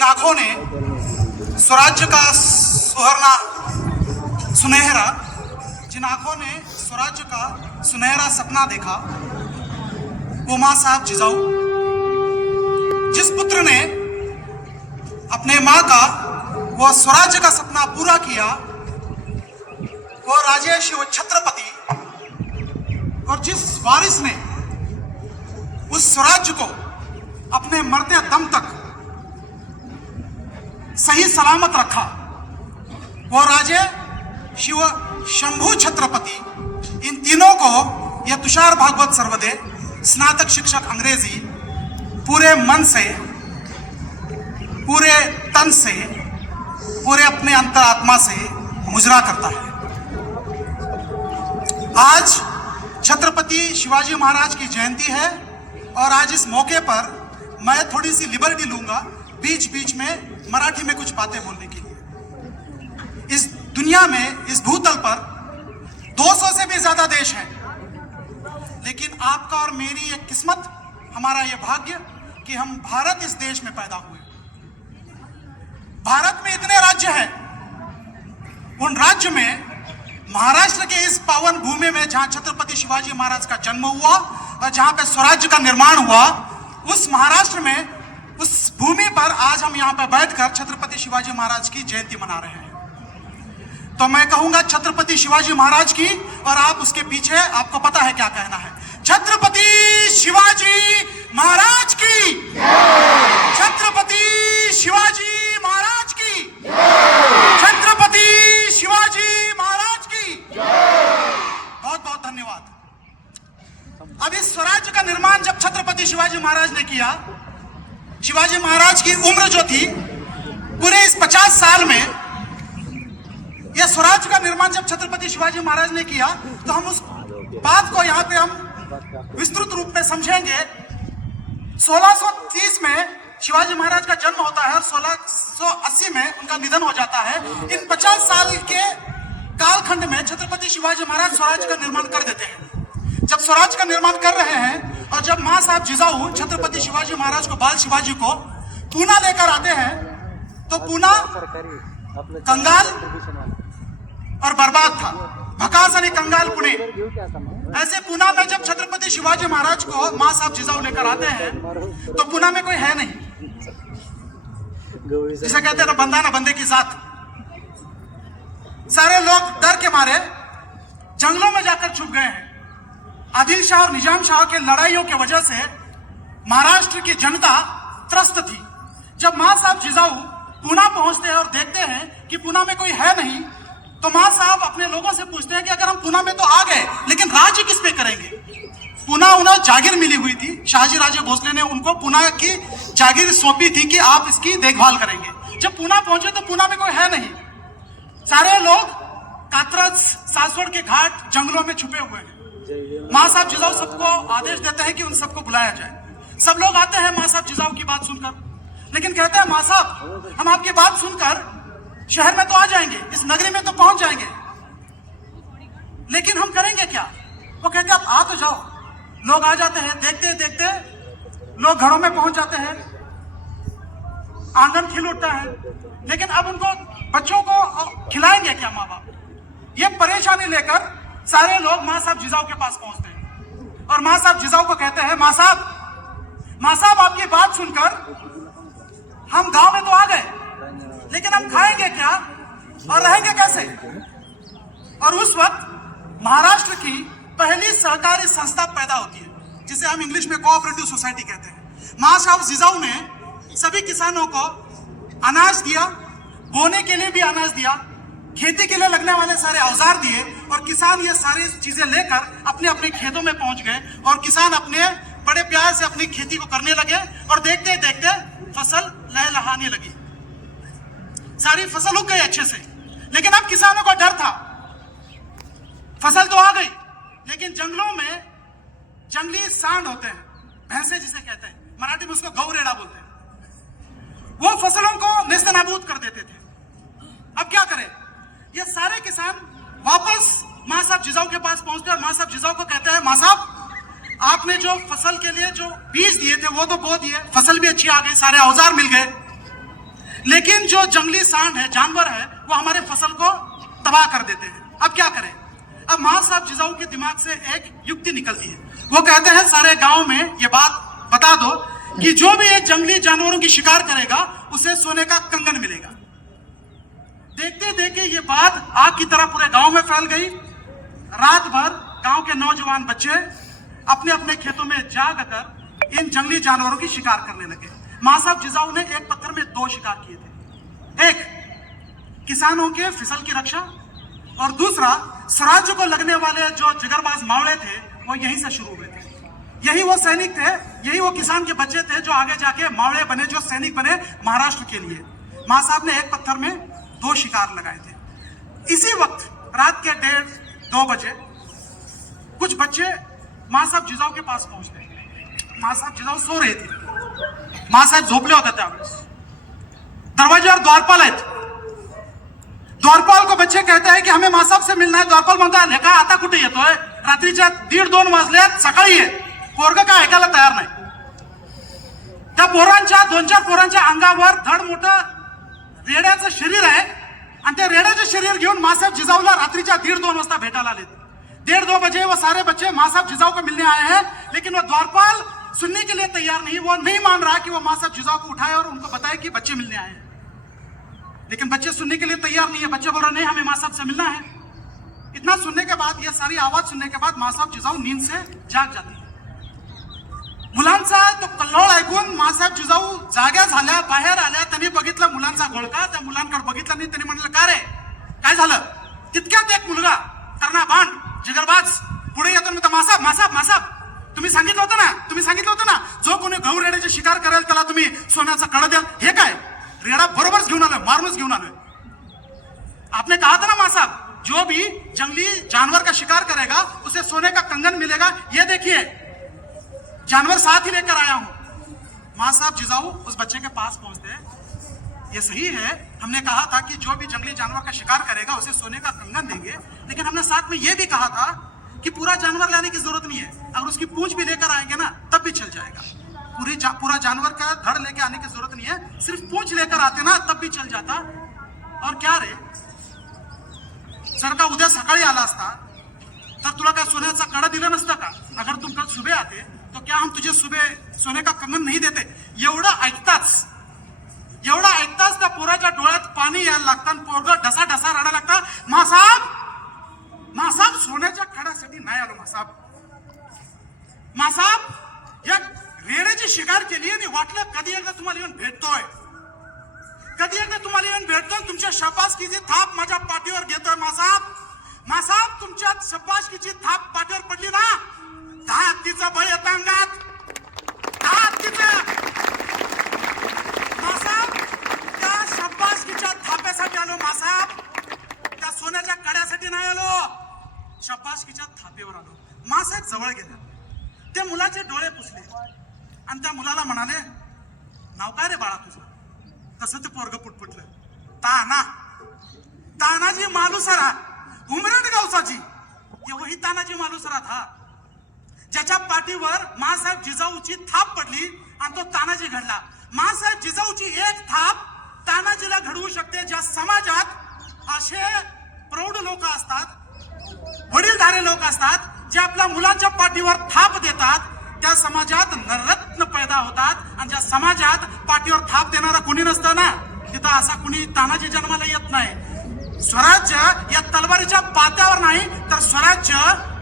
जिन आंखों ने स्वराज्य का सुनहरा सपना देखा, वो मां साहब जिजाऊ। जिस पुत्र ने अपने मां का वो स्वराज्य का सपना पूरा किया, वो राजे शिव छत्रपति, और जिस वारिस ने उस स्वराज्य को अपने मरते दम तक सही सलामत रखा, वो राजे शिव शंभू छत्रपति। इन तीनों को यह तुषार भागवत सर्वदे स्नातक शिक्षक अंग्रेजी पूरे मन से, पूरे तन से, पूरे अपने अंतरात्मा से मुजरा करता है। आज छत्रपति शिवाजी महाराज की जयंती है और आज इस मौके पर मैं थोड़ी सी लिबर्टी लूंगा बीच बीच में मराठी में कुछ बातें बोलने के लिए। इस दुनिया में, इस भूतल पर 200 से भी ज्यादा देश हैं, लेकिन आपका और मेरी ये किस्मत, हमारा ये भाग्य कि हम भारत इस देश में पैदा हुए। भारत में इतने राज्य हैं, उन राज्य में महाराष्ट्र के इस पावन भूमि में जहां छत्रपति शिवाजी महाराज का जन्म हुआ और जहां पे स्वराज्य का निर्माण हुआ, उस महाराष्ट्र में, उस भूमि पर आज हम यहां पर बैठकर छत्रपति शिवाजी महाराज की जयंती मना रहे हैं। तो मैं कहूंगा छत्रपति शिवाजी महाराज की, और आप उसके पीछे, आपको पता है क्या कहना है। छत्रपति शिवाजी महाराज की, छत्रपति शिवाजी महाराज की, छत्रपति शिवाजी महाराज की। बहुत बहुत धन्यवाद। अब इस स्वराज्य का निर्माण जब छत्रपति शिवाजी महाराज ने किया, शिवाजी महाराज की उम्र जो थी, पूरे इस 50 साल में यह स्वराज का निर्माण जब छत्रपति शिवाजी महाराज ने किया, तो हम उस बात को यहाँ पे हम विस्तृत रूप में समझेंगे। 1630 में शिवाजी महाराज का जन्म होता है और 1680 में उनका निधन हो जाता है। इन 50 साल के कालखंड में छत्रपति शिवाजी महाराज स्वराज का निर्माण कर देते हैं। जब स्वराज का निर्माण कर रहे हैं और जब मां साहब जिजाऊ छत्रपति शिवाजी महाराज को, बाल शिवाजी को पूना लेकर आते हैं, तो पूना कंगाल और बर्बाद था। भकास यानी कंगाल पुणे। ऐसे पूना में जब छत्रपति शिवाजी महाराज को मां साहब जिजाऊ लेकर आते हैं, तो पूना में कोई है नहीं, जिसे कहते हैं ना बंदा ना बंदे की साथ। सारे लोग डर के मारे जंगलों में जाकर छुप गए हैं। आदिल शाह और निजाम शाह के लड़ाइयों की वजह से महाराष्ट्र की जनता त्रस्त थी। जब मां साहब जिजाऊ पूना पहुंचते हैं और देखते हैं कि पूना में कोई है नहीं, तो मां साहब अपने लोगों से पूछते हैं कि अगर हम पूना में तो आ गए, लेकिन राज्य किस पे करेंगे। पूना उन्हें जागीर मिली हुई थी, शाहजी राजे भोसले ने उनको पूना की जागीर सौंपी थी कि आप इसकी देखभाल करेंगे। जब पूना पहुंचे तो पूना में कोई है नहीं, सारे लोग कात्रज, सासवड़ के घाट, जंगलों में छुपे हुए हैं। मां साहब जिजाऊ सबको आदेश देते हैं कि उन सबको बुलाया जाए। सब लोग आते हैं मां साहब जिजाऊ की बात सुनकर, लेकिन कहते हैं मां साहब हम आपकी बात सुनकर शहर में तो आ जाएंगे, इस नगरी में तो पहुंच जाएंगे, लेकिन हम करेंगे क्या। वो कहते हैं आप आ तो जाओ। लोग आ जाते हैं, देखते देखते लोग घरों में पहुंच जाते हैं, आंगन खिल उठता है, लेकिन अब उनको बच्चों को खिलाएंगे क्या माँ बाप। ये परेशानी लेकर सारे लोग मां साहब जिजाऊ के पास पहुंचते हैं और मां साहब जिजाऊ को कहते हैं मां साहब आपकी बात सुनकर हम गांव में तो आ गए, लेकिन हम खाएंगे क्या और रहेंगे कैसे। और उस वक्त महाराष्ट्र की पहली सहकारी संस्था पैदा होती है, जिसे हम इंग्लिश में कोऑपरेटिव सोसाइटी कहते हैं। मां साहब जिजाऊ ने सभी किसानों को अनाज दिया, बोने के लिए भी अनाज दिया, खेती के लिए लगने वाले सारे औजार दिए, और किसान ये सारी चीजें लेकर अपने अपने खेतों में पहुंच गए और किसान अपने बड़े प्यार से अपनी खेती को करने लगे। और देखते देखते फसल लहलहाने लगी, सारी फसल उग गई अच्छे से। लेकिन अब किसानों का डर था, फसल तो आ गई, लेकिन जंगलों में जंगली सांड होते हैं, भैंसे जिसे कहते हैं, मराठी में उसको गौरेड़ा बोलते हैं, वो फसलों को नेस्तनाबूद कर देते थे। अब क्या करें। ये सारे किसान वापस मां साहब जिजाऊ के पास पहुंचते और मां साहब जिजाऊ को कहते हैं मां साहब आपने जो फसल के लिए जो बीज दिए थे वो तो बो दिए, फसल भी अच्छी आ गई, सारे औजार मिल गए, लेकिन जो जंगली सांड है, जानवर है, वो हमारे फसल को तबाह कर देते हैं। अब क्या करें? अब मां साहब जिजाऊ के दिमाग से एक युक्ति निकलती है। वो कहते हैं सारे गांव में ये बात बता दो कि जो भी ये जंगली जानवरों की शिकार करेगा उसे सोने का कंगन मिलेगा। देखते देखते ये बात आग की तरह पूरे गांव में फैल गई। रात भर गांव के नौजवान बच्चे अपने अपने खेतों में जाकर इन जंगली जानवरों की शिकार करने लगे। मां साहब जिजाऊ ने एक पत्थर में 2 शिकार किए थे। एक, किसानों के फिसल की रक्षा, और दूसरा, स्वराज्य को लगने वाले जो जिगरबाज मावड़े थे वो यहीं से शुरू हुए थे। यही वो सैनिक थे, यही वो किसान के बच्चे थे जो आगे जाके मावड़े बने, जो सैनिक बने महाराष्ट्र के लिए। मां साहब ने एक पत्थर में 2 शिकार लगाए थे। इसी वक्त रात के 1:30-2 बजे कुछ बच्चे मां साहब जिजाऊ के पास पहुंच गए। मां साहब जिजाऊ सो रहे थे, मां साहेब झोपले होते त्यावेळेस। दरवाजावर द्वारपाल आहेत। द्वारपाल को बच्चे कहते हैं कि हमें मां साहब से मिलना है। द्वारपाल म्हणता, लेका आता कुठे येतोय? रात्रीच्या 1:30-2 वाजल्यात, सकाळी ये। पोरग काय ऐकायला तयार नाही। त्या पोरांच्या 2-4 पोरांच्या अंगावर धड मोठं रेड्याचं शरीर आहे आणि त्या रेड्याचं शरीर घेऊन मां साहब जिजाऊला रात्रीच्या 1:30-2 वाजता भेटायला आले। 1:30-2 बजे वो सारे बच्चे मां साहब जिजाऊ को मिलने आए हैं, लेकिन वो द्वारपाल सुनने के लिए तैयार नहीं। वो नहीं मान रहा कि वो मां साहब जिजाऊ को उठाए और उनको बताए कि बच्चे मिलने आए हैं। लेकिन बच्चे सुनने के लिए तैयार नहीं है। बच्चे बोल रहे नहीं, हमें मां साहब से मिलना है। इतना सुनने के बाद, यह सारी आवाज सुनने के बाद मां साहब जिजाऊ नींद से जाग जाती है। मुलांचा तो कल्लोळ ऐकून मां साहेब जिजाऊ जाग्या झाल्या, बाहेर आल्या। त्यांनी बघितलं मुलांचा घोळका। त्या मुलांकडे बघितलं नाही, त्यांनी म्हटलं, का रे काय झालं? तितक्यात एक मुलगा, करणा बांड, जिगरबाज पुढे येतो म्हणतो, मासाब मासाब मासाब, तुम्ही सांगितलं होतं ना जो कोणी गहू रेड्याची शिकार करेल त्याला तुम्ही सोन्याचा कड़ा द्याल। हे काय? रेडा बरोबरच घेऊन आलोय, मारूनच घेऊन आलोय। आपने कहा था ना मां साहब, जो भी जंगली जानवर का शिकार करेगा उसे सोने का कंगन मिलेगा। ये देखिए, जानवर साथ ही लेकर आया हूं। मां साहब जिजाऊ उस बच्चे के पास पहुंचते, ये सही है, हमने कहा था कि जो भी जंगली जानवर का शिकार करेगा उसे सोने का कंगन देंगे, लेकिन हमने साथ में यह भी कहा था कि पूरा जानवर लाने की जरूरत नहीं है। अगर उसकी पूंछ भी लेकर आएंगे ना तब भी चल जाएगा। पूरा जानवर का धड़ लेके आने की जरूरत नहीं है, सिर्फ पूंछ लेकर आते ना तब भी चल जाता। और क्या रे, जर का उद्या सकाळी आला असता तर तुला काय सोन्याचा कडा दिला नसता का? अगर तुम कल सुबह आते तो क्या हम तुझे सुबह सोने का कंगन नहीं देते? एवढं ऐकताच त्या पोराच्या डोळ्यात पाणी यायला लागतं आणि पोरगा ढसा ढसा रडायला लागता। मां साहब सोन्याच्या खड्यासाठी नाही आलो। मां साहब या रेड्याची शिकार केली आणि वाटलं कधी एकदा तुम्हाला येऊन भेटतोय, तुमच्या शाबासकीची थाप माझ्या पाठीवर घेतोय। मां साहब तुमच्या शाबासकीची थाप पाठीवर पडली ना, 10 हत्तीचा बळ येतं अंगात, 10 हत्तीचं। मां साहब त्या शाबासकीच्या थाप्यासाठी आलो। मां साहब त्या सोन्याच्या कड्यासाठी नाही आलो, शाबासकीच्या थापेवर आलो। मां साहेब जवळ गेले, त्या मुलाचे डोळे पुसले आणि त्या मुलाला म्हणाले, नाव काय रे बाळा तुझं? तसं ते पोरग पुटपुटलं, तानाजी मालुसरा, उमरठ गावचा जी। ये वही तानाजी मालुसरा था ज्याच्या पाठीवर मां साहेब जिजाऊची थाप पडली आणि तो तानाजी घडला। मां साहेब जिजाऊची एक थाप तानाजीला घडवू शकते। ज्या समाजात असे प्रौढ लोक असतात, वडीलधारे लोक असतात, जे आपल्या मुलांच्या पाठीवर थाप देतात, त्या समाजात नररत्न पैदा होतात। आणि ज्या समाजात पाठीवर थाप देणारा कुणी नसतं ना, तिथं असा कुणी तानाजी जन्माला येत नाही। स्वराज्य या तलवारीच्या पात्यावर नाही, तर स्वराज्य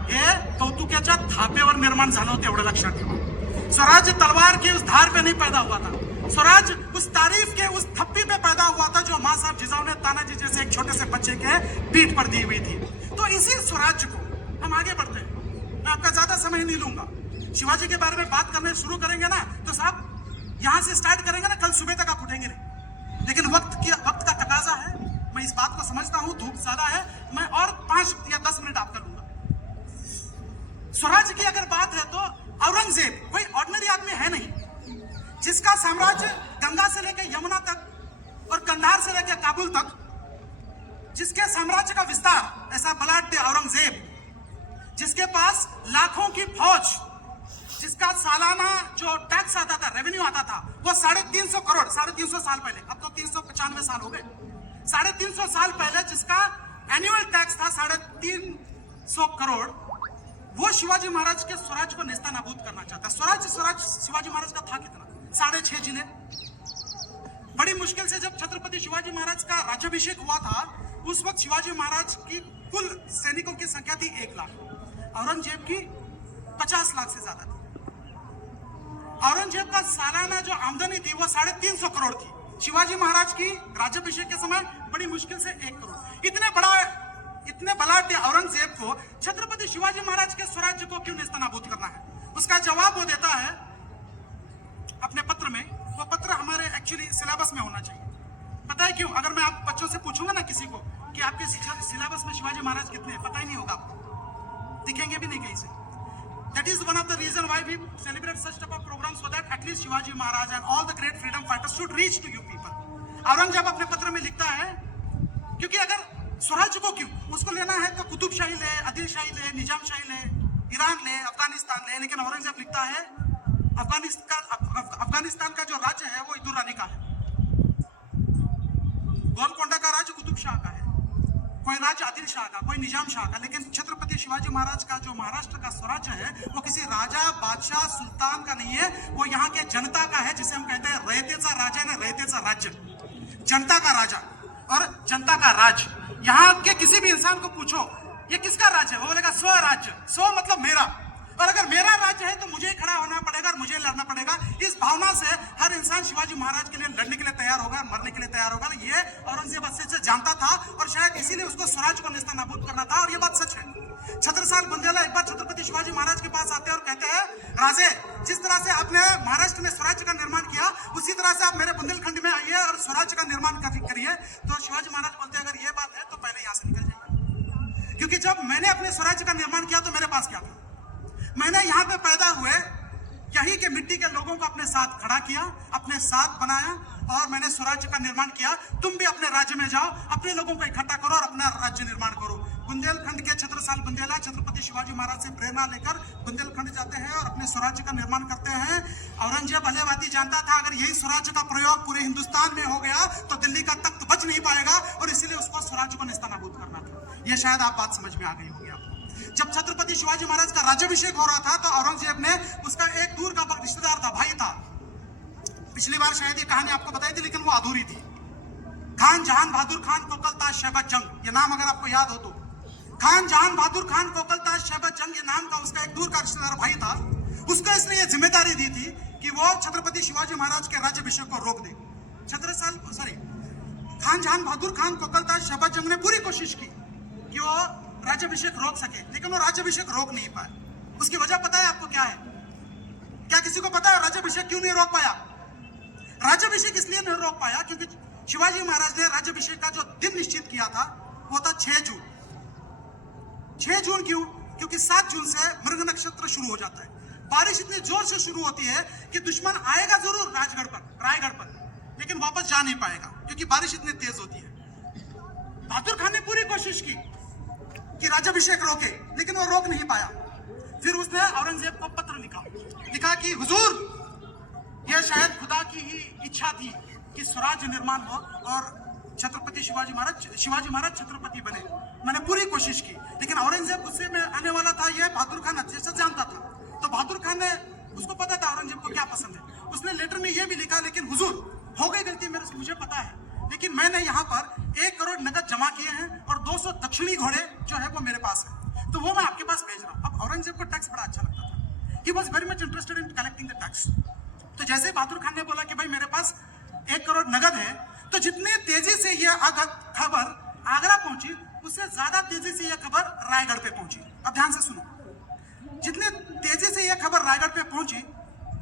हे कौतुकाच्या थापेवर निर्माण झालं होतं, एवढं लक्षात ठेवा। स्वराज्य तलवार की उस धार पे नहीं पैदा हुआ था, स्वराज उस तारीफ के उस थप्पी पे पैदा हुआ था जो मां साहब जिजाऊ ने तानाजी जैसे एक छोटे से बच्चे के पीठ पर दी हुई थी। तो इसी स्वराज्य को हम आगे बढ़ते हैं। मैं आपका ज्यादा समय नहीं लूंगा। शिवाजी के बारे में बात करने शुरू करेंगे ना तो साहब यहां से स्टार्ट करेंगे ना, कल सुबह तक आप उठेंगे नहीं। लेकिन वक्त का तकाजा है, मैं इस बात को समझता हूं, धूप ज्यादा है, मैं और 5 या 10 मिनट आपका लूंगा। स्वराज की अगर बात है तो औरंगजेब कोई ऑर्डिनरी आदमी है नहीं, जिसका साम्राज्य गंगा से लेकर यमुना तक और कंधार से लेकर काबुल तक, जिसके साम्राज्य का विस्तार ऐसा बलाढ्य औरंगजेब, जिसके पास लाखों की फौज, जिसका सालाना जो टैक्स आता था, रेवेन्यू आता था, वो 350 करोड़, 350 साल पहले, अब तो 395 साल हो गए, 350 साल पहले जिसका एनुअल टैक्स था 350 करोड़, वो शिवाजी महाराज के स्वराज को नेस्तनाबूद करना चाहता। स्वराज शिवाजी महाराज का था कितना? 6.5 जिले। बड़ी मुश्किल से जब छत्रपति शिवाजी महाराज का राज्याभिषेक हुआ था, उस वक्त शिवाजी महाराज की कुल सैनिकों की संख्या थी 1 लाख, औरंगजेब की 50 लाख से ज्यादा थी। औरंगजेब का सालाना जो आमदनी थी वो 350 करोड़ थी। शिवाजी महाराज की राज्याभिषेक के समय बड़ी मुश्किल से 1 करोड़। इतने बलाढ्य औरंगजेब को छत्रपति शिवाजी महाराज के स्वराज्य को क्यों नेस्तनाबूद करना है? उसका जवाब वो देता है अपने पत्र में। वो पत्र हमारे एक्चुअली सिलेबस में होना चाहिए। पता है क्यों? अगर मैं आप बच्चों से पूछूंगा ना किसी को कि आपके सिलेबस में शिवाजी महाराज कितने हैं, पता ही नहीं होगा आपको, दिखेंगे भी नहीं कहीं से। That is one of the reason why we celebrate such type of programs, so that at least Shivaji Maharaj and all the great freedom fighters should reach to you people. Aurangzeb अपने पत्र में लिखता है, क्योंकि अगर स्वराज्य को क्यों, उसको लेना है तो कुतुब शाही ले, आदिल शाही ले, निजाम शाही ले, ईरान ले, अफगानिस्तान ले, लेकिन औरंगजेब लिखता है अफगानिस्तान का जो राज्य है वो दुर्रानी का है, गोलकोंडा का राज्य कुतुब शाह का है, कोई राज्य आदिल शाह का, कोई निजाम शाह का। लेकिन छत्रपति शिवाजी महाराज का जो महाराष्ट्र का स्वराज्य है वो किसी राजा, बादशाह, सुल्तान का नहीं है, वो यहाँ के जनता का है, जिसे हम कहते हैं रयतेचा राजा ना, रयतेचा राज्य, जनता का राजा और जनता का राज। यहाँ के किसी भी इंसान को पूछो ये किसका राज्य है, वो बोलेगा स्वराज्य। स्व मतलब मेरा, और अगर मेरा राज्य है तो मुझे ही खड़ा होना पड़ेगा और मुझे लड़ना पड़ेगा। इस भावना से हर इंसान शिवाजी महाराज के लिए लड़ने के लिए तैयार होगा, मरने के लिए तैयार होगा। ये औरंगजेब अच्छे से जानता था और शायद इसीलिए उसको स्वराज को नेस्तनाबूद करना था। और ये बात सच है। छत्रसाल बुंदेला एक बार छत्रपति शिवाजी महाराज के पास आते हैं और कहते हैं, राजे, जिस तरह से आपने महाराष्ट्र में स्वराज्य का निर्माण किया, उसी तरह से आप मेरे बुंदेलखंड में आइए और स्वराज्य का निर्माण करिए। तो शिवाजी महाराज बोलते हैं, अगर ये बात है तो पहले यहाँ से निकल जाइए, क्योंकि जब मैंने अपने स्वराज्य का निर्माण किया तो मेरे पास क्या था? मैंने यहाँ पे पैदा हुए यहीं के मिट्टी के लोगों को अपने साथ खड़ा किया, अपने साथ बनाया और मैंने स्वराज्य का निर्माण किया। तुम भी अपने राज्य में जाओ, अपने लोगों को इकट्ठा करो और अपना राज्य निर्माण करो। बुंदेलखंड के छत्रसाल बुंदेला छत्रपति शिवाजी महाराज से प्रेरणा लेकर बुंदेलखंड जाते हैं और अपने स्वराज्य का निर्माण करते हैं। औरंगजेब भलेभांति जानता था अगर यही स्वराज्य का प्रयोग पूरे हिंदुस्तान में हो गया तो दिल्ली का तख्त बच नहीं पाएगा, और इसीलिए उसको स्वराज्य को नेस्तनाबूद करना था। यह शायद आप बात समझ में आ गई होगी आपको। जब छत्रपति शिवाजी महाराज का राज्याभिषेक हो रहा था तो औरंगजेब ने उसका एक दूर का रिश्तेदार था, भाई था। पिछली बार शायद ये कहानी आपको बताई थी लेकिन वो अधूरी थी। खान जहान बहादुर खान कोकलताज शहबत जंग, ये नाम अगर आपको याद हो तो, खान जहान बहादुर खान कोकलताज शहबत जंग ये नाम का उसका एक दूर का रिश्तेदार भाई था। उसको इसने ये जिम्मेदारी दी थी कि वो छत्रपति शिवाजी महाराज के राज्याभिषेक को रोक दे। खान जहान बहादुर खान कोकलताज शहबत जंग ने पूरी कोशिश की कि वो राज्याभिषेक रोक सके, लेकिन वो राज्याभिषेक रोक नहीं पाया। उसकी वजह पता है आपको क्या है? क्या किसी को पता है राज्याभिषेक क्यों नहीं रोक पाया? राज्याभिषेक इसलिए नहीं रोक पाया क्योंकि शिवाजी महाराज ने राज्याभिषेक का जो दिन निश्चित किया था वो था 6 जून। 6 जून क्यों? क्योंकि 7 जून से मृग नक्षत्र शुरू हो जाता है। बारिश इतनी जोर से शुरू होती है कि दुश्मन आएगा जरूर रायगढ़ पर, लेकिन वापस जा नहीं पाएगा क्योंकि बारिश इतनी तेज होती है। बहादुर खान ने पूरी कोशिश की कि राज्याभिषेक रोके, लेकिन वो रोक नहीं पाया। फिर उसने औरंगजेब को पत्र लिखा कि हुजूर, यह शायद खुदा की ही इच्छा थी कि स्वराज्य निर्माण हो और छत्रपति शिवाजी महाराज छत्रपति बने। मैंने पूरी कोशिश की, लेकिन औरंगजेब गुस्से में आने वाला था, यह बहादुर खान अच्छे से जानता था। तो बहादुर खान ने, उसको पता था औरंगजेब को क्या पसंद है, उसने लेटर में यह भी लिखा, लेकिन हुजूर, हो गई गलती मेरे से, मुझे पता है, लेकिन मैंने यहाँ पर 1 करोड़ नगद जमा किए हैं और 200 दक्षिणी घोड़े जो है वो मेरे पास है, तो वो मैं आपके पास भेज रहा हूँ। अब औरंगजेब को टैक्स बड़ा अच्छा लगता था। He was very much interested in collecting the tax। तो जैसे बहादुर खान ने बोला कि भाई मेरे पास 1 करोड़ नगद है, तो जितनी तेजी से यह खबर आगरा पहुंची, उससे ज्यादा तेजी से यह खबर रायगढ़ पे पहुंची। अब ध्यान से सुनो, जितनी तेजी से यह खबर रायगढ़ पे पहुंची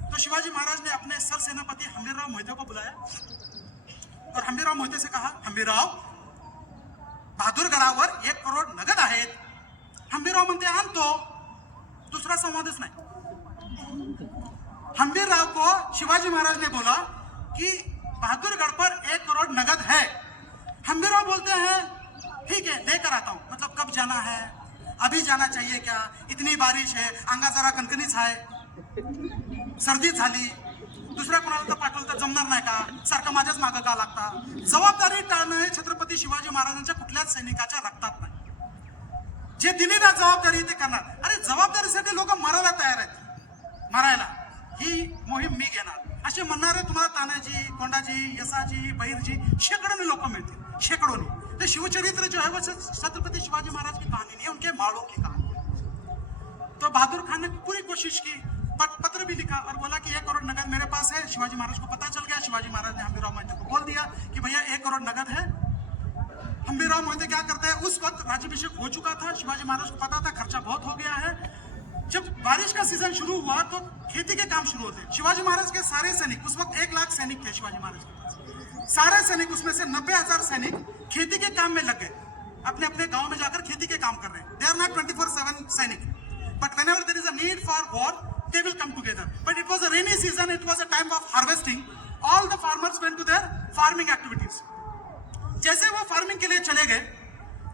तो शिवाजी महाराज ने अपने सर सेनापति हंबीरराव मोहिते को बुलाया और हंबीरराव मोहिते से कहा, हंबीरराव, बहादूर गडावर 1 करोड नगद आहेत। हंबीरराव म्हणते आणतो, दूसरा संवादच नाही। हंबीरराव को शिवाजी महाराज ने बोला कि बहादुरगढ़ पर 1 करोड़ नगद है। हंबीरराव बोलते हैं, ठीक है, लेकर आता हूं। मतलब कब जाना है, अभी जाना चाहिए क्या, इतनी बारिश है, अंगा जरा कनकनीच है। सर्दी झाली, दुसऱ्या कोणाला तर पाठवलं तर जमणार नाही का, सारखं माझ्याच मागं का लागता. जबाबदारी टाळणं हे छत्रपती शिवाजी महाराजांच्या कुठल्याच सैनिकाच्या रक्तात नाही. जे दिली ना जबाबदारी ते करणार. अरे जबाबदारीसाठी लोक मरायला तयार आहेत, मरायला. ही मोहीम मी घेणार असे म्हणणारे तुम्हाला तानाजी, कोंडाजी, यसाजी, बहिरजी शेकडोनी लोक मिळतील, शेकडोनी. तो शिवचरित्र जो है वो छत्रपति शिवाजी महाराज की कहानी नहीं है, उनके माड़ों की कहानी. तो बहादुर खान ने पूरी कोशिश की, पत्र भी लिखा और बोला कि 1 करोड़ नगद मेरे पास है. शिवाजी महाराज को पता चल गया. शिवाजी महाराज ने हम्बीरराव मोहिते को बोल दिया कि भैया 1 करोड़ नगद है. हम्बीरराव मोहिते क्या करते हैं, उस वक्त राज्याभिषेक हो चुका था. शिवाजी महाराज को पता था खर्चा बहुत हो गया है. जब बारिश का सीजन शुरू हुआ तो खेती के काम शुरू होते. शिवाजी महाराज के सारे सैनिक, उस वक्त 1 लाख सैनिक थे शिवाजी महाराज के पास. सारे सैनिक, उसमें से 90,000 सैनिक खेती के काम में लग गए, अपने अपने गांव में जाकर खेती के काम कर रहे हैं. दे आर नॉट 24/7 सैनिक, but whenever there is a need for war they will come together. But it was a rainy season, it was a time of harvesting. All the farmers went to their farming activities. जैसे वो farming के लिए चले गए,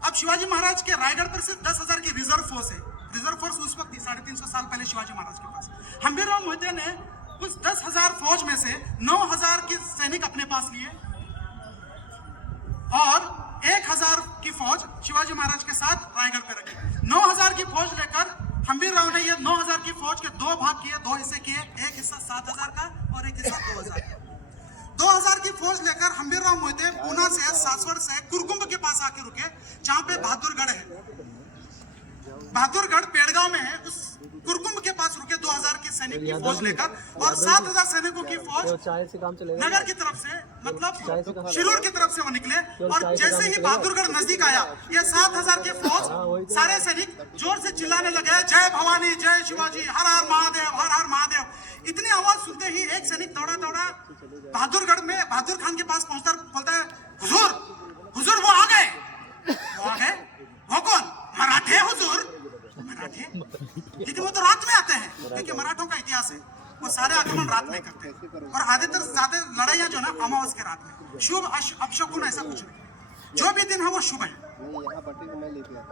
अब शिवाजी महाराज के रायगढ़ पर सिर्फ 10,000 की रिजर्व फोर्स है. रिजर्व फोर्स उस वक्त 350 साल पहले शिवाजी महाराज के पास. हम्बीरराव मोहिते ने उस 10,000 फौज में से 9,000 के सैनिक अपने पास लिए और 1,000 की फौज शिवाजी महाराज के साथ रायगढ़ पे रखी. 9,000 की फौज लेकर हम्बीरराव ने ये 9,000 की फौज के 2 भाग किए, 2 हिस्से किए. एक हिस्सा 7,000 का और एक हिस्सा 2,000 का. 2,000 की फौज लेकर हम्बीरराव मोहिते पूना से, सासवड़ से कुरकुंभ के पास आके रुके, जहां पे बहादुरगढ़ है. बहादुरगढ़ पेड़गांव में है. उस कुरकुंभ के पास रुके 2,000 की सैनिक की फौज लेकर, और 7,000 सैनिकों की फौज नगर की तरफ से, मतलब शिरूर की तरफ से वो निकले. और जैसे ही बहादुरगढ़ नजदीक आया, ये 7,000 की फौज, सारे सैनिक जोर से चिल्लाने लगे, जय भवानी, जय शिवाजी, हर हर महादेव, हर हर महादेव. इतनी आवाज सुनते ही एक सैनिक दौड़ा दौड़ा बहादुरगढ़ में बहादुर खान के पास पहुंचता, बोलता है, हुजूर, हुजूर वो आ गए. वो आ गए? वो कौन? मराठे हुजूर. मराठे? लेकिन वो तो रात में आते हैं, क्योंकि मराठों का इतिहास है, वो सारे आक्रमण रात में करते हैं. और अधिकतर ज्यादा लड़ाइयां जो ना अमावस के रात में. शुभ अपशकुन ऐसा कुछ नहीं, जो भी दिन है वो शुभ है.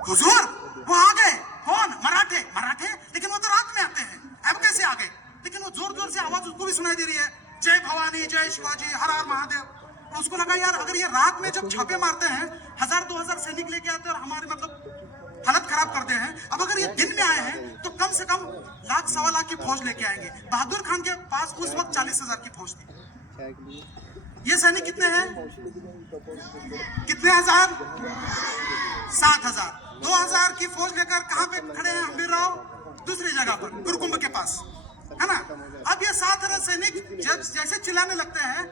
हुजूर वो आ गए. कौन? मराठे. मराठे? लेकिन वो तो रात में आते हैं, अब कैसे आ गए? लेकिन वो जोर जोर से आवाज उसको भी सुनाई दे रही है, जय भवानी, जय शिवाजी, हर हर महादेव. और उसको लगा यार अगर ये रात में जब छापे मारते हैं, 1,000-2,000 सैनिक लेके आते हैं और हमारे मतलब हालत खराब करते हैं, अब अगर ये दिन में आए हैं तो कम से कम 1,00,000-1,15,000 की फौज लेके आएंगे. बहादुर खान के पास उस वक्त 40,000 की फौज थी. ये सैनिक कितने हैं? कितने हजार? 7,000. 2,000 की फौज लेकर कहां पे खड़े हैं हम्बीरराव? दूसरी जगह पर, कुरकुंभ के पास, है ना. अब ये 7,000 सैनिक जब जैसे चिल्लाने लगते हैं,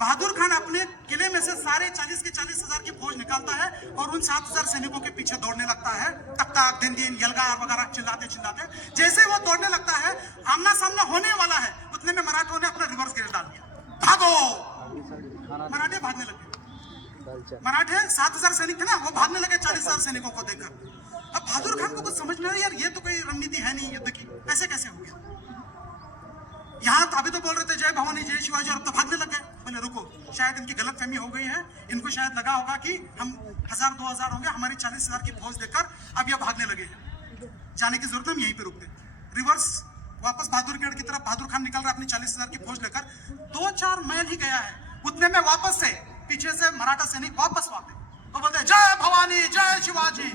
बहादुर खान अपने किले में से सारे 40 के 40,000 की फौज निकालता है और उन 7,000 सैनिकों के पीछे दौड़ने लगता है. तक तक दिन दिन यलगार वगैरह चिल्लाते चिल्लाते जैसे वो दौड़ने लगता है, आमना सामना होने वाला है, उतने में मराठों ने अपना रिवर्स गेयर डाल दिया. भागो. मराठे भागने लगे. मराठे 7,000 सैनिक थे ना, वो भागने लगे 40,000 सैनिकों को देखकर. अब बहादुर खान को कुछ समझ नहीं, यार ये तो कोई रणनीति है नहीं युद्ध की, ऐसे कैसे हो गया. यहाँ अभी तो बोल रहे थे जय भवानी, जय शिवाजी, और अब तो भागने लग गए. बोले रुको, शायद इनकी गलतफहमी हो गई है. इनको शायद लगा होगा कि हम 1,000-2,000 होंगे, हमारी 40,000 की फौज देकर अब ये भागने लगे हैं. जाने की जरूरत हम यहीं पे रुकते. रिवर्स वापस बहादुरगढ़ की तरफ बहादुर खान निकल रहा है अपनी 40,000 की फौज लेकर. 2-4 मैल ही गया है, उतने में वापस से पीछे से मराठा सैनिक वापस आते. तो बोलते जय भवानी, जय शिवाजी.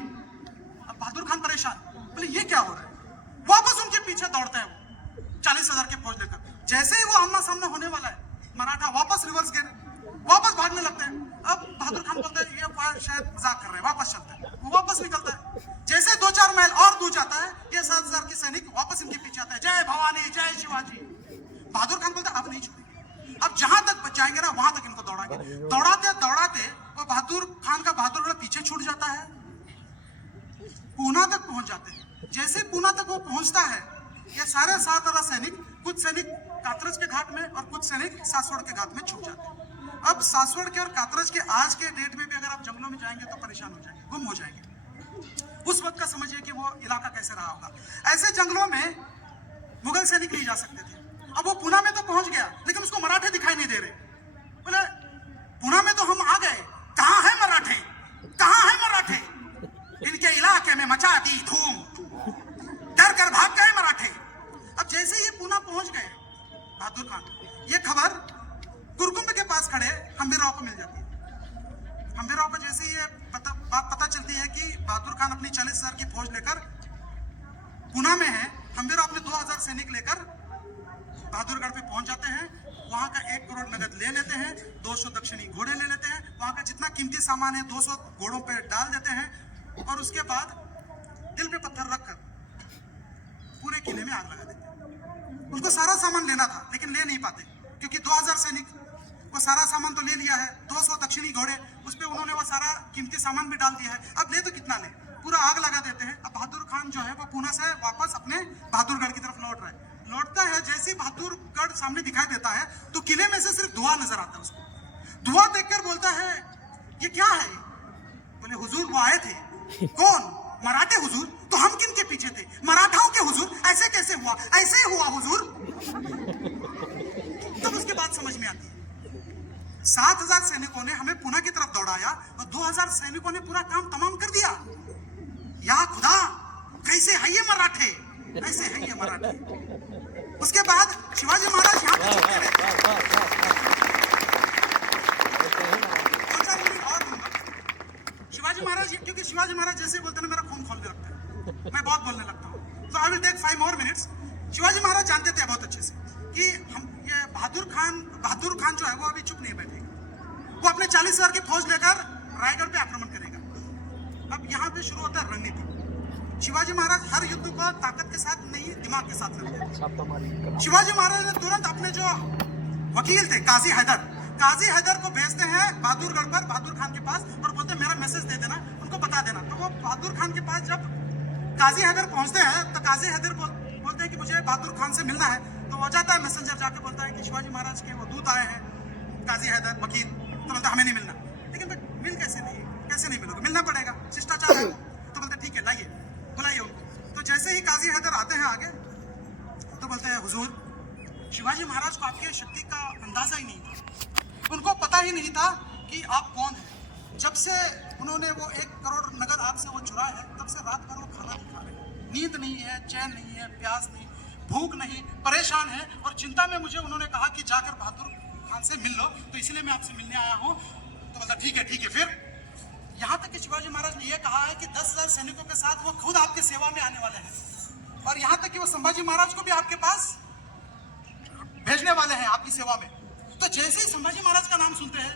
अब बहादुर खान परेशान, बोले ये क्या हो रहा है. वापस उनके पीछे दौड़ते हैं 40,000 की फौज लेकर. जैसे ही वो आमना सामना होने वाला है, मराठा वापस रिवर्स गेयर, वापस भागने लगते हैं. अब बहादुर खान बोलते हैं ये शायद मजाक कर रहे हैं, वापस चलते हैं. वो वापस निकलता है. जैसे 2-4 मैल और दूर जाता है, ये 7,000 की सैनिक वापस इनके पीछे आता है, जय भवानी, जय शिवाजी. बहादुर खान बोलते अब नहीं छोड़ेंगे, अब जहां तक जाएंगे ना वहां तक इनको दौड़ाएंगे. दौड़ाते दौड़ाते वो बहादुर खान का बहादुरगढ़ पीछे छूट जाता है, पूना तक पहुंच जाते हैं. जैसे पूना तक वो पहुंचता है, ये सारे 7,000 सैनिक, कुछ सैनिक कातरज के घाट में और कुछ सैनिक सासवड़ के घाट में छूट जाते हैं. अब सासवड़ के और कातरज के आज के डेट में भी अगर आप जंगलों में जाएंगे तो परेशान हो जाएंगे, गुम हो जाएंगे. उस वक्त का समझिए कि वो इलाका कैसे रहा होगा. ऐसे जंगलों में मुगल सैनिक नहीं जा सकते थे. अब वो पूना में तो पहुंच गया, लेकिन उसको मराठे दिखाई नहीं दे रहे. बोले पूना में तो हम आ गए, कहाँ है मराठे, कहाँ है मराठे. इनके इलाके में मचा दी धूम, डर कर भाग गए मराठे. अब जैसे ये पूना पहुंच गए बहादुर खान, ये खबर कुरकुंभ के पास खड़े हम्बीराव को मिल जाती है। हम्बीराव को जैसे ये बात पता चलती है कि बहादुर खान अपनी 40,000 की फौज लेकर पुणे में है, हम्बीराव अपने 2,000 सैनिक लेकर बहादुरगढ़ पे पहुंच जाते हैं। वहां का 1 करोड़ नगद ले लेते हैं, 200 दक्षिणी घोड़े ले लेते हैं, वहां का जितना कीमती सामान है 200 घोड़ों पे डाल देते हैं और उसके बाद दिल पे पत्थर रखकर पूरे किले में आग लगा देते हैं। उनको सारा सामान लेना था लेकिन ले नहीं पाते क्योंकि 2,000 सैनिक वो सारा सामान तो ले लिया है, 200 दक्षिणी घोड़े उस पे उन्होंने वो सारा कीमती सामान भी डाल दिया है। अब ले तो कितना ले, पूरा आग लगा देते हैं। अब बहादुर खान जो है वो पुणे से वापस अपने बहादुरगढ़ की तरफ लौटता है। जैसे ही बहादुरगढ़ सामने दिखाई देता है तो किले में से सिर्फ धुआं नजर आता है उसको। धुआं देखकर बोलता है ये क्या है? बोले हुजूर वो आए थे। कौन? मराठे हुजूर। तो हम किन के पीछे थे? मराठाओं के हुजूर। ऐसे कैसे हुआ? ऐसे ही हुआ हुजूर। तब उसके बाद समझ में आती है 7,000 सैनिकों ने हमें पुणे की तरफ दौड़ाया और 2,000 सैनिकों ने पूरा काम तमाम कर दिया। या खुदा, कैसे है ये मराठे, ऐसे है ये मराठे। उसके बाद शिवाजी महाराज यहाँ पे चुपके रहे। शिवाजी महाराज, क्योंकि शिवाजी महाराज जैसे बोलते हैं मेरा खून खोलने लगता है, मैं बहुत बोलने लगता हूँ, तो I will take 5 more minutes। Shivaji Maharaj जानते थे बहुत अच्छे से कि हम ये बहादुर खान जो है वो अभी चुप नहीं बैठेगा, वो अपने 40,000 की फौज लेकर रायगढ़ पे आक्रमण करेगा। अब यहाँ पे शुरू होता है रणनीति। शिवाजी महाराज हर युद्ध को ताकत के साथ नहीं, दिमाग के साथ लड़ते हैं। शिवाजी महाराज ने तुरंत अपने जो वकील थे काजी हैदर को भेजते हैं बहादुरगढ़ पर, बहादुर खान के पास, और बोलते हैं मेरा मैसेज दे देना, उनको बता देना। तो वो बहादुर खान के पास जब काजी हैदर पहुंचते हैं तो काजी हैदर बोलते हैं कि मुझे बहादुर खान से मिलना है। तो वो जाता है, मैसेंजर जाके बोलता है कि शिवाजी महाराज के वो दूत आए हैं, काजी हैदर वकील। तो बोलता हमें नहीं मिलना। लेकिन मिल कैसे नहीं मिलोगे, मिलना पड़ेगा, शिष्टाचार है। तो बोलते ठीक है लाइए, बुलाइए उनको। तो जैसे ही काजी हैदर आते हैं आगे तो बोलते हैं हुजूर, शिवाजी महाराज को आपकी शक्ति का अंदाजा ही नहीं था, उनको पता ही नहीं था कि आप कौन हैं। जब से उन्होंने वो 1 करोड़ नगद आपसे वो चुराया है तब से रात भर वो खाना नहीं खा रहे, नींद नहीं है, चैन नहीं है, प्यास नहीं, भूख नहीं, परेशान है और चिंता में मुझे उन्होंने कहा कि जाकर बहादुर खान से मिल लो, तो इसलिए मैं आपसे मिलने आया हूँ। तो मतलब ठीक है। फिर यहाँ तक कि शिवाजी महाराज ने यह कहा है कि 10,000 सैनिकों के साथ वो खुद आपके सेवा में आने वाले हैं और यहाँ तक कि वो संभाजी महाराज को भी आपके पास भेजने वाले हैं आपकी सेवा में। तो जैसे ही संभाजी महाराज का नाम सुनते हैं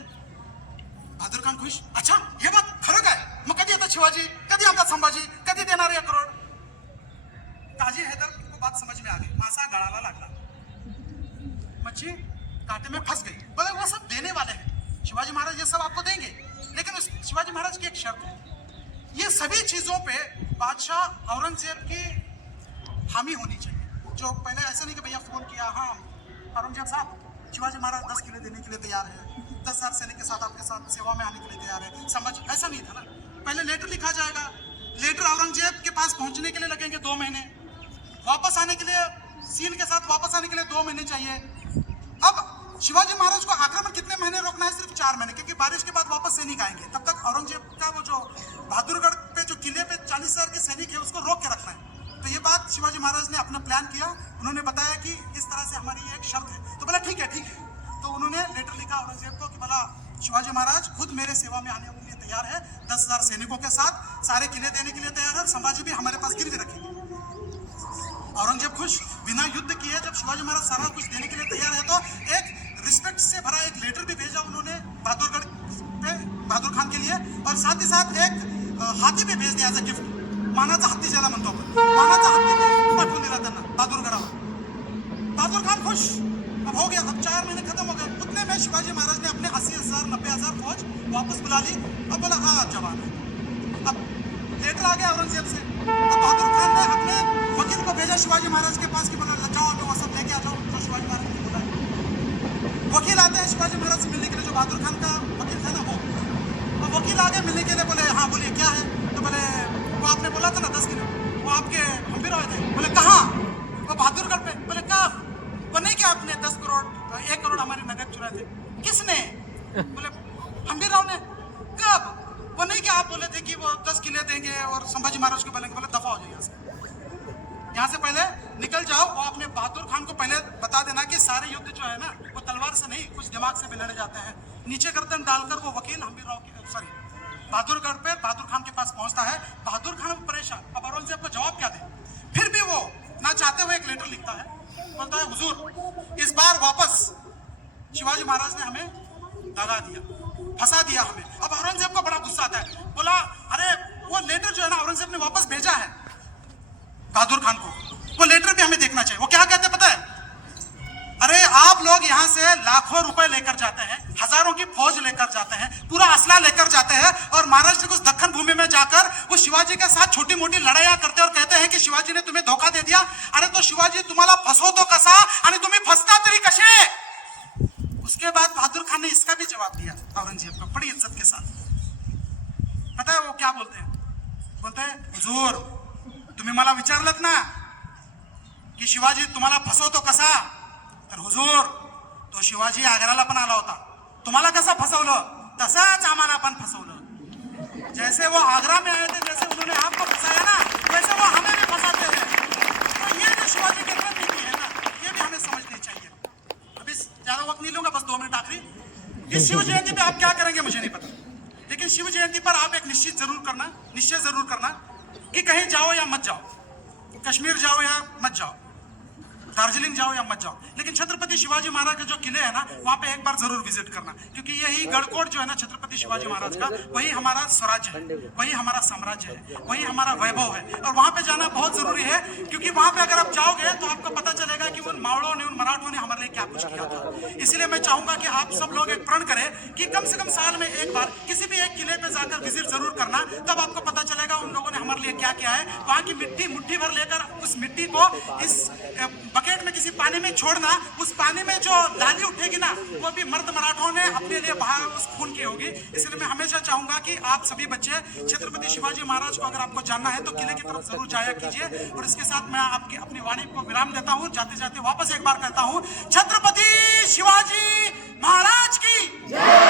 बहादुर खान खुश, अच्छा ये बात खरं काय, मग कधी येतात शिवाजी, कधी आमदार संभाजी, कधी देणार 1 करोड़। काजी हैदर को बात समझ में आ गई, मासा गड़ाला लागला, मच्छी कांटे में फंस गई। बोले वो सब देने वाले हैं, शिवाजी महाराज ये सब आपको देंगे, लेकिन उस शिवाजी महाराज की एक शर्त है, ये सभी चीजों पे बादशाह औरंगजेब की हामी होनी चाहिए। जो पहले ऐसा नहीं कि भैया फोन किया, हाँ औरंगजेब साहब शिवाजी महाराज 10 किले देने के लिए तैयार है, 10,000 सैनिक के साथ आपके साथ सेवा में आने के लिए तैयार है, समझ ऐसा नहीं था ना। पहले लेटर लिखा जाएगा, लेटर औरंगजेब के पास पहुंचने के लिए लगेंगे 2 महीने, वापस आने के लिए सील के साथ वापस आने के लिए 2 महीने चाहिए। अब शिवाजी महाराज को आक्रमण कितने महीने रोकना है? सिर्फ 4 महीने, क्योंकि बारिश के बाद वापस सैनिक आएंगे। तब तक औरंगजेब का वो जो बहादुरगढ़ पे जो किले पे 40,000 के सैनिक है उसको रोक के रखना है। तो ये बात शिवाजी महाराज ने अपना प्लान किया, उन्होंने बताया कि इस तरह से हमारी एक शर्त है। तो बोला ठीक है। तो उन्होंने लेटर लिखा औरंगजेब को कि बोला शिवाजी महाराज खुद मेरे सेवा में आने के लिए तैयार है, 10,000 सैनिकों के साथ सारे किले देने के लिए तैयार है, संभाजी भी हमारे पास गिरवी रखेंगे। औरंगजेब खुश, बिना युद्ध किए जब शिवाजी महाराज सारा कुछ देने के लिए तैयार है तो एक रिस्पेक्ट से भरा एक लेटर भी भेजा उन्होंने बहादुरगढ़ पे बहादुर खान के लिए, और साथ ही साथ एक हाथी भी भेज दिया एज अ गिफ्ट, मानाचा हत्ती ज्याला म्हणतो आपण, मानाचा हत्ती पाठवून दिला त्यांना बहादुरगढ़ावर। बहादुर खान खुश, अब हो गया, अब 4 महीने खत्म हो गए। उतने में शिवाजी महाराज ने अपने 80,000 90,000 फौज वापस बुला ली। अब बोला हाँ आप जवान है। अब लेटर आ गया औरंगजेब से। अब बहादुर खान ने अपने वकील को भेजा शिवाजी महाराज के पास कि बोला जाओ तो वो सब लेके आ जाओ, तो शिवाजी महाराज ने बोला। वकील आते हैं शिवाजी महाराज से मिलने के लिए, जो बहादुर खान का वकील था ना वो। तो वकील आगे मिलने के लिए बोले हाँ बोलिए क्या है? तो बोले वो आपने बोला था ना 10 किलो, वो आपके हम्बीराव थे। बोले कहाँ? वो बहादुरगढ़ पे। बोले कब? वो नहीं क्या आपने 1 करोड़ हमारे नगद चुराए थे? किसने? बोले हम्बीराव ने। कब? वो नहीं क्या आप बोले थे कि वो 10 किले देंगे और संभाजी महाराज को बोलेंगे। बोले दफा हो जाए यहाँ से पहले निकल जाओ। वो अपने बहादुर खान को पहले जो है ना वो तलवार से नहीं कुछ दिमाग से भी लड़े जाते हैं। नीचे गर्दन डालकर वो वकील बहादुरगढ़ पे बहादुर खान के पास पहुंचता है। बहादुर खान परेशान, अब औरंगजेब को जवाब क्या दे। फिर भी वो ना चाहते हुए एक लेटर लिखता है, बोलता है हुजूर इस बार वापस शिवाजी महाराज ने हमें दगा दिया, फंसा दिया हमें। अब औरंगजेब को बड़ा गुस्सा आता है, बोला अरे वो लेटर जो है ना औरंगजेब ने वापस भेजा है बहादुर खान को, वो लेटर भी हमें देखना चाहिए। वो क्या कहते पता है, अरे आप लोग यहाँ से लाखों रुपए लेकर जाते हैं, हजारों की फौज लेकर जाते हैं, पूरा असला लेकर जाते हैं और महाराष्ट्र को दक्खन भूमि में जाकर वो शिवाजी के साथ छोटी मोटी लड़ाइयां करते और कहते हैं कि शिवाजी ने तुम्हें धोखा दे दिया। अरे तो शिवाजी तुम्हाला फसवतो कसा आणि तुम्ही फसता तरी कसे। उसके बाद बहादुर खान ने इसका भी जवाब दिया औरंगजेब को बड़ी इज्जत के साथ। पता है वो क्या बोलते हैं, बोलते हैं हुजूर तुम्ही मला विचारलत ना की शिवाजी तुम्हाला फसवतो कसा, तर हुजूर तो शिवाजी आग्र्याला पण आला होता, तुम्हाला कसं फसवलं तसंच आम्हाला पण फसवलं। जैसे वो आगरा में आए थे, जैसे उन्होंने आपको फंसाया ना, वैसे वो हमें भी फंसाते हैं। तो ये जो शिवाजी की रणनीति है ना, ये भी हमें समझनी चाहिए। अभी ज्यादा वक्त नहीं लूंगा, बस 2 मिनट आखिरी। इस शिव जयंती पे आप क्या करेंगे मुझे नहीं पता, लेकिन शिव जयंती पर आप एक निश्चय जरूर करना कि कहीं जाओ या मत जाओ, कश्मीर जाओ या मत जाओ, दार्जिलिंग जाओ या मत जाओ, लेकिन छत्रपति शिवाजी महाराज के जो किले है ना वहां पे एक बार जरूर विजिट करना, क्योंकि यही गढ़कोट जो है ना छत्रपति शिवाजी महाराज का, वही हमारा स्वराज्य है, वही हमारा साम्राज्य है, वही हमारा वैभव है। और वहां पे जाना बहुत जरूरी है, क्योंकि वहां पे अगर आप जाओगे तो आपको पता चलेगा कि उन मावड़ों ने, उन मराठों ने हमारे लिए क्या कुछ किया था। इसलिए मैं चाहूंगा कि आप सब लोग एक प्रण करें कि कम से कम साल में एक बार किसी भी एक किले पे जाकर विजिट जरूर करना, तब आपको पता चलेगा उन लोगों ने हमारे लिए क्या किया है। वहां की मिट्टी मुट्ठी भर लेकर उस मिट्टी को इस बकेट में किसी पानी में छोड़ना, उस पानी में जो डाली उठेगी ना वो भी मर्द मराठों ने अपने लिए बहा उस खून की होगी। इसलिए मैं हमेशा चाहूंगा कि आप सभी बच्चे छत्रपति शिवाजी महाराज को अगर आपको जानना है तो किले की तरफ जरूर जाया कीजिए। और इसके साथ मैं आपकी अपनी वाणी को विराम देता हूँ, जाते जाते वापस एक बार कहता हूँ छत्रपति शिवाजी महाराज की जय।